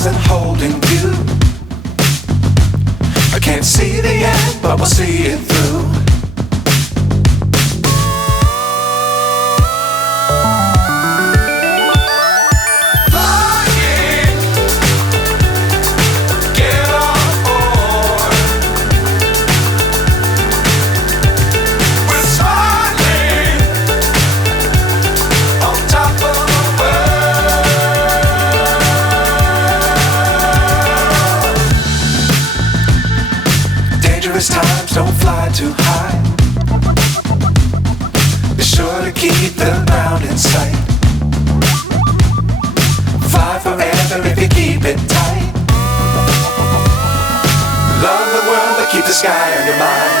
stars and holding you. I can't see the end, but we'll see it through. Times don't fly too high. Be sure to keep the ground in sight. Fly forever if you keep it tight. Love the world but keep the sky on your mind.